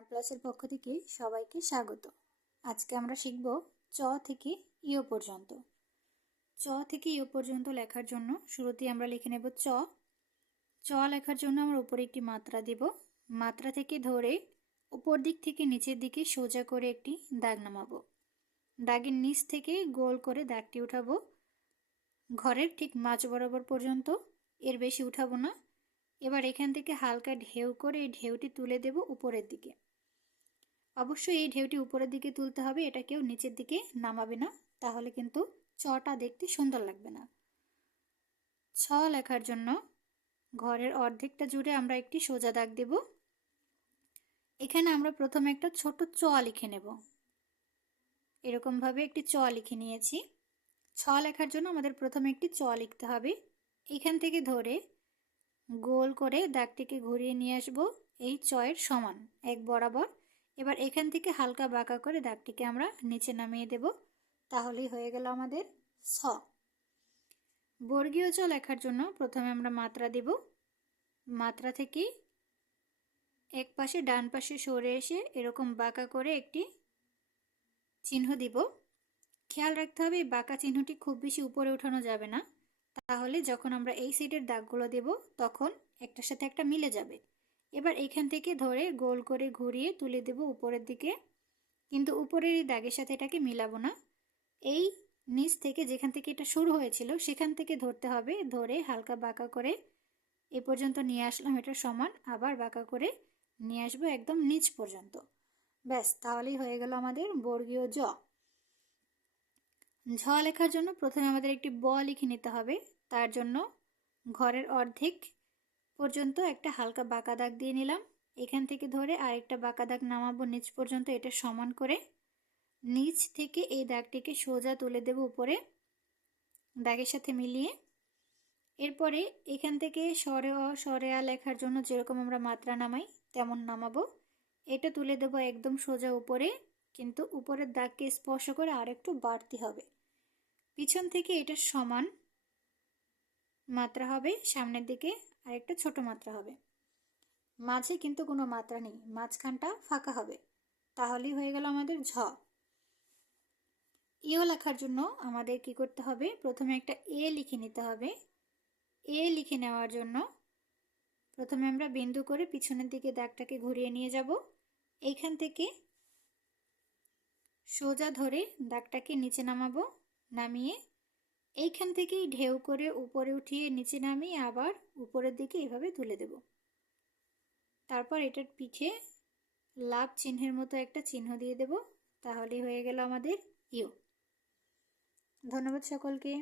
Learn প্লাসের পক্ষ থেকে সবাইকে স্বাগত। আজকে আমরা শিখব চ থেকে ইয় পর্যন্ত। চ থেকে ইয় পর্যন্ত লেখার জন্য শুরুতেই আমরা লিখে নেব চ। চ লেখার জন্য আমরা উপরে একটি মাত্রা দিব। মাত্রা থেকে ধরে উপর দিক থেকে নিচের দিকে সোজা করে একটি দাগ নামাবো। দাগের নিচ থেকে গোল করে দাগটি উঠাবো ঘরের ঠিক মাঝ বরাবর পর্যন্ত, এর বেশি উঠাবো না। এবার এখান থেকে হালকা ঢেউ করে এই ঢেউটি তুলে দেব উপরের দিকে। অবশ্যই এই ঢেউটি উপরের দিকে তুলতে হবে, এটা কেউ নিচের দিকে নামাবে না, তাহলে কিন্তু চটা দেখতে সুন্দর লাগবে না। ছ লেখার জন্য ঘরের অর্ধেকটা জুড়ে আমরা একটি সোজা দাগ দেব। এখানে আমরা প্রথমে একটা ছোট চ লিখে নেব। এরকমভাবে একটি চ লিখে নিয়েছি। ছ লেখার জন্য আমাদের প্রথমে একটি চ লিখতে হবে। এখান থেকে ধরে গোল করে দাগটিকে ঘুরিয়ে নিয়ে আসব এই চয়ের সমান এক বরাবর। এবার এখান থেকে হালকা বাঁকা করে দাগটিকে আমরা নিচে নামিয়ে দেব, তাহলেই হয়ে গেল আমাদের ছ। বর্গীয় চ লেখার জন্য প্রথমে আমরা মাত্রা দেব। মাত্রা থেকে এক পাশে ডান পাশে সরে এসে এরকম বাঁকা করে একটি চিহ্ন দিব। খেয়াল রাখতে হবে এই বাঁকা চিহ্নটি খুব বেশি উপরে উঠানো যাবে না, তাহলে যখন আমরা এই সাইডের দাগগুলো দেব তখন একটার সাথে একটা মিলে যাবে। এবার এখান থেকে ধরে গোল করে ঘুরিয়ে তুলে দেব উপরের দিকে, কিন্তু উপরের এই দাগের সাথে এটাকে মিলাবো না। এই নিচ থেকে যেখান থেকে এটা শুরু হয়েছিল সেখান থেকে ধরতে হবে, ধরে হালকা বাঁকা করে এ পর্যন্ত নিয়ে আসলাম, এটা সমান, আবার বাঁকা করে নিয়ে আসবো একদম নিচ পর্যন্ত। ব্যাস, তাহলেই হয়ে গেল আমাদের বর্গীয় জ। ঝ লেখার জন্য প্রথমে আমাদের একটি ব লিখে নিতে হবে। তার জন্য ঘরের অর্ধেক পর্যন্ত একটা হালকা বাঁকা দাগ দিয়ে নিলাম। এখান থেকে ধরে আরেকটা বাঁকা দাগ নামাবো নিচ পর্যন্ত, এটা সমান করে। নিচ থেকে এই দাগটিকে সোজা তুলে দেব উপরে দাগের সাথে মিলিয়ে। এরপরে এখান থেকে সরে অ সরে আ লেখার জন্য যেরকম আমরা মাত্রা নামাই তেমন নামাবো। এটা তুলে দেবো একদম সোজা উপরে, কিন্তু উপরের দাগকে স্পর্শ করে আর একটু বাড়তি হবে। পিছন থেকে এটা সমান মাত্রা হবে, সামনের দিকে আর একটা ছোট মাত্রা হবে। মাঝে কিন্তু কোনো মাত্রা নেই, মাঝখানটা ফাঁকা হবে, তাহলেই হয়ে গেল আমাদের ঝ। ইও লেখার জন্য আমাদের কি করতে হবে, প্রথমে একটা এ লিখে নিতে হবে। এ লিখে নেওয়ার জন্য প্রথমে আমরা বিন্দু করে পিছনের দিকে দাগটাকে ঘুরিয়ে নিয়ে যাব। এইখান থেকে সোজা ধরে দাগটাকে নিচে নামাবো, নামিয়ে এইখান থেকেই ঢেউ করে উপরে উঠিয়ে নিচে নামিয়ে আবার উপরের দিকে এভাবে তুলে দেব। তারপর এটার পিঠে লাভ চিহ্নের মতো একটা চিহ্ন দিয়ে দেব, তাহলেই হয়ে গেল আমাদের ইউ। ধন্যবাদ সকলকে।